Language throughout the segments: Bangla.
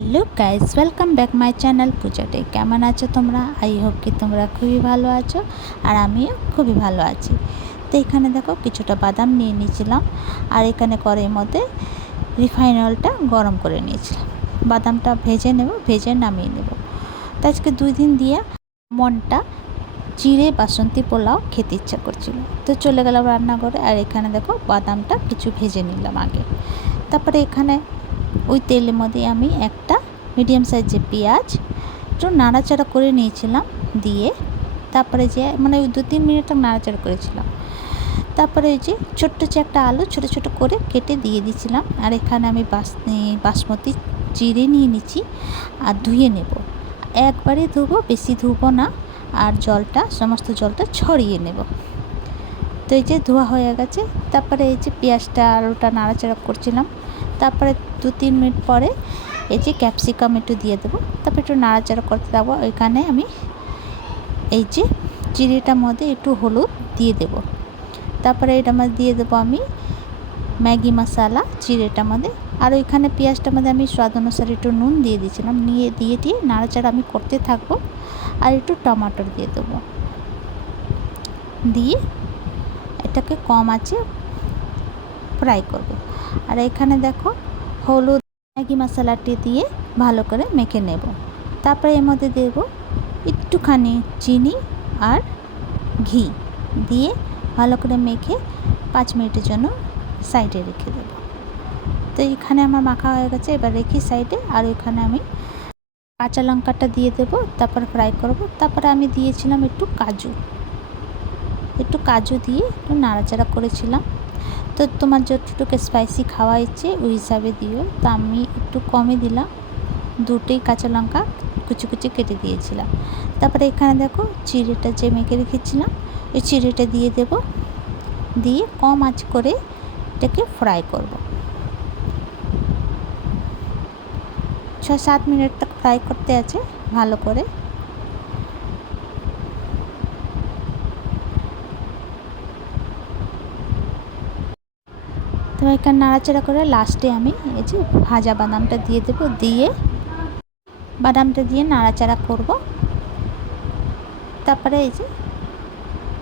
Hello guys, welcome back my channel পূজাটে। কেমন আছো তোমরা? আই হোপ কি তোমরা খুবই ভালো আছো, আর আমিও খুবই ভালো আছি। তো এখানে দেখো কিছুটা বাদাম নিয়ে নিয়েছিলাম, আর এখানে কড়াইয়ের মধ্যে রিফাইন অয়েলটা গরম করে নিয়েছিলাম। বাদামটা ভেজে নেব, ভেজে নামিয়ে নেব। তো আজকে 2 দিন দিয়ে মনটা চিড়ে বাসন্তী পোলাও খেতে ইচ্ছা করছিল, তো চলে গেলাম রান্নাঘরে। আর এখানে দেখো বাদামটা কিছু ভেজে নিলাম আগে। তারপরে এখানে ওই তেলের মধ্যে আমি একটা মিডিয়াম সাইজের পেঁয়াজ একটু নাড়াচাড়া করে নিয়েছিলাম, দিয়ে তারপরে যে ওই 2-3 মিনিট নাড়াচাড়া করেছিলাম। তারপরে ওই যে ছোট্ট যে একটা আলু ছোটো ছোটো করে কেটে দিয়ে দিয়েছিলাম। আর এখানে আমি বাসমতি চিড়ে নিয়ে নিচ্ছি আর ধুয়ে নেব। একবারে ধুবো, বেশি ধুবো না, আর সমস্ত জলটা ছড়িয়ে নেব। তো এই যে ধোয়া হয়ে গেছে। তারপরে এই যে পেঁয়াজটা আলুটা নাড়াচাড়া করছিলাম। তারপরে 2-3 মিনিট পরে এই যে ক্যাপসিকাম একটু দিয়ে দেবো। তারপরে একটু নাড়াচাড়া করতে থাকবো। এখানে আমি এই যে চিড়েটার মধ্যে একটু হলুদ দিয়ে দেব। তারপরে এটার মধ্যে দিয়ে দেবো আমি ম্যাগি মশলা চিড়েটার মধ্যে। আর ওইখানে পেঁয়াজটার মধ্যে আমি স্বাদ অনুসারে একটু নুন দিয়ে দিয়েছিলাম, দিয়ে নাড়াচাড়া আমি করতে থাকবো। আর একটু টমাটোর দিয়ে দেবো, দিয়ে এটাকে কম আঁচে ফ্রাই করব। আর এখানে দেখো হলুদ ম্যাগি মশলাটি দিয়ে ভালো করে মেখে নেব। তারপরে এর মধ্যে দেব একটুখানি চিনি আর ঘি দিয়ে ভালো করে মেখে 5 মিনিটের জন্য সাইডে রেখে দেব। তো এখানে আমার মাখা হয়ে গেছে, এবার রেখি সাইডে। আর এখানে আমি কাঁচা লঙ্কাটা দিয়ে দেব, তারপর ফ্রাই করব। তারপরে আমি দিয়েছিলাম একটু কাজু দিয়ে একটু নাড়াচাড়া করেছিলাম। তো তোমার যতটুকু স্পাইসি খাওয়া ইচ্ছে ওই হিসাবে দিও। তো আমি একটু কমই দিলাম, 2টোই কাঁচা লঙ্কা কুচি কুচি কেটে দিয়েছিলাম। তারপরে এখানে দেখো চিড়েটা যে মেখে রেখেছিলাম ওই চিড়েটা দিয়ে দেব, দিয়ে কম আঁচ করে এটাকে ফ্রাই করব। 6-7 মিনিট তক ফ্রাই করতে আছে ভালো করে। তো এখানে নাড়াচাড়া করে লাস্টে আমি এই যে ভাজা বাদামটা দিয়ে দেবো, দিয়ে বাদামটা দিয়ে নাড়াচাড়া করব। তারপরে এই যে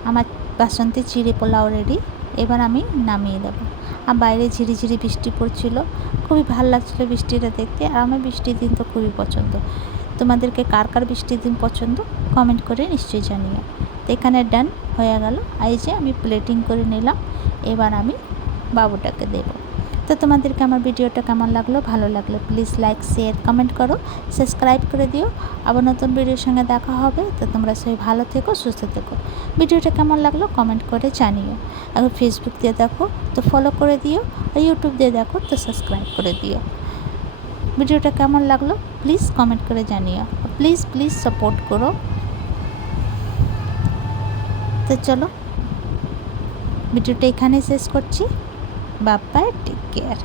আমার বাসন্তী চিড়ে পোলাও রেডি। এবার আমি নামিয়ে দেবো। আর বাইরে ঝিরিঝিরি বৃষ্টি পড়ছিল, খুবই ভালো লাগছিলো বৃষ্টিটা দেখতে। আর আমার বৃষ্টির দিন তো খুবই পছন্দ। তোমাদেরকে কার কার বৃষ্টির দিন পছন্দ কমেন্ট করে নিশ্চয়ই জানিও। তো এখানে ডান হয়ে গেল। এই যে আমি প্লেটিং করে নিলাম, এবার আমি বাবুটাকে দেবো। তো তোমাদেরকে আমার ভিডিওটা কেমন লাগলো, ভালো লাগলে প্লিজ লাইক শেয়ার কমেন্ট করো, সাবস্ক্রাইব করে দিও। আবার নতুন ভিডিওর সঙ্গে দেখা হবে। তো তোমরা সবাই ভালো থেকো, সুস্থ থেকো। ভিডিওটা কেমন লাগলো কমেন্ট করে জানিও। আবার ফেসবুক দিয়ে দেখো তো ফলো করে দিও, আর ইউটিউব দিয়ে দেখো তো সাবস্ক্রাইব করে দিও। ভিডিওটা কেমন লাগলো প্লিজ কমেন্ট করে জানিও, প্লিজ সাপোর্ট করো। তো চলো ভিডিওটা এখানেই শেষ করছি। Bye bye, take care.